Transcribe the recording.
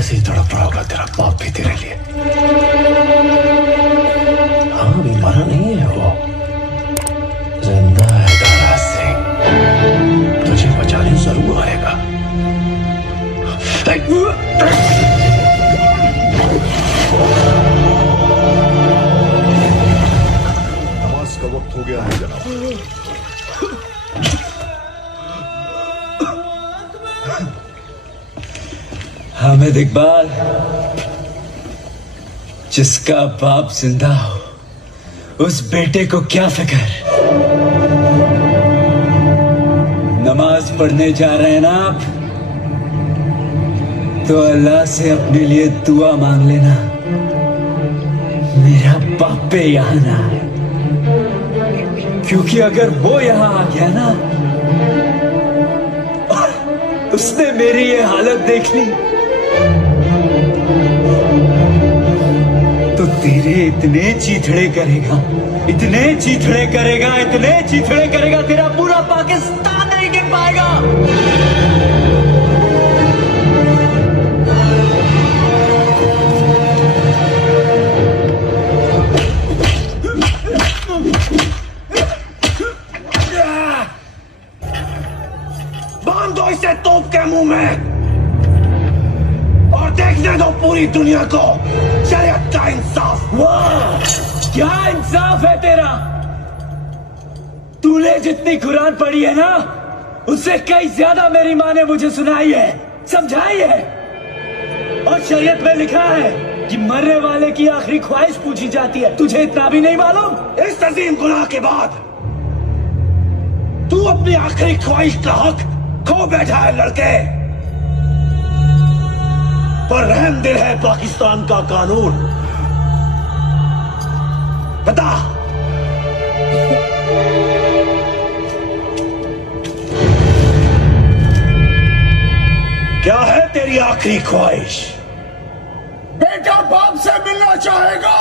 ऐसे ही तड़प रहा होगा तेरा बाप भी तेरे लिए। हाँ, अभी मरा नहीं है वो, जिंदा है दारा सिंह, तुझे बचाने जरूर आएगा। नमाज का वक्त हो गया है जनाब। हामिद इकबाल, जिसका बाप जिंदा हो उस बेटे को क्या फिक्र। नमाज पढ़ने जा रहे हैं ना आप, तो अल्लाह से अपने लिए दुआ मांग लेना, मेरा बाप पे यहां ना आए, क्योंकि अगर वो यहां आ गया ना, उसने मेरी ये हालत देख ली, तो तेरे इतने चीथड़े करेगा, इतने चीथड़े करेगा, इतने चीथड़े करेगा, तेरा पूरा पाकिस्तान नहीं गिर पाएगा। बांध दो इसे तोप के मुंह में और देखने दो पूरी दुनिया को शरीयत का इंसाफ। वाह, क्या इंसाफ है तेरा। तूने जितनी कुरान पढ़ी है ना, उससे कई ज्यादा मेरी माँ ने मुझे सुनाई है, समझाई है। और शरीयत में लिखा है कि मरने वाले की आखिरी ख्वाहिश पूछी जाती है। तुझे इतना भी नहीं मालूम? इस अजीम गुनाह के बाद तू अपनी आखिरी ख्वाहिश का हक खो बैठा है लड़के। पर रहम दिल है पाकिस्तान का कानून। बता, क्या है तेरी आखिरी ख्वाहिश? बेटा बाप से मिलना चाहेगा।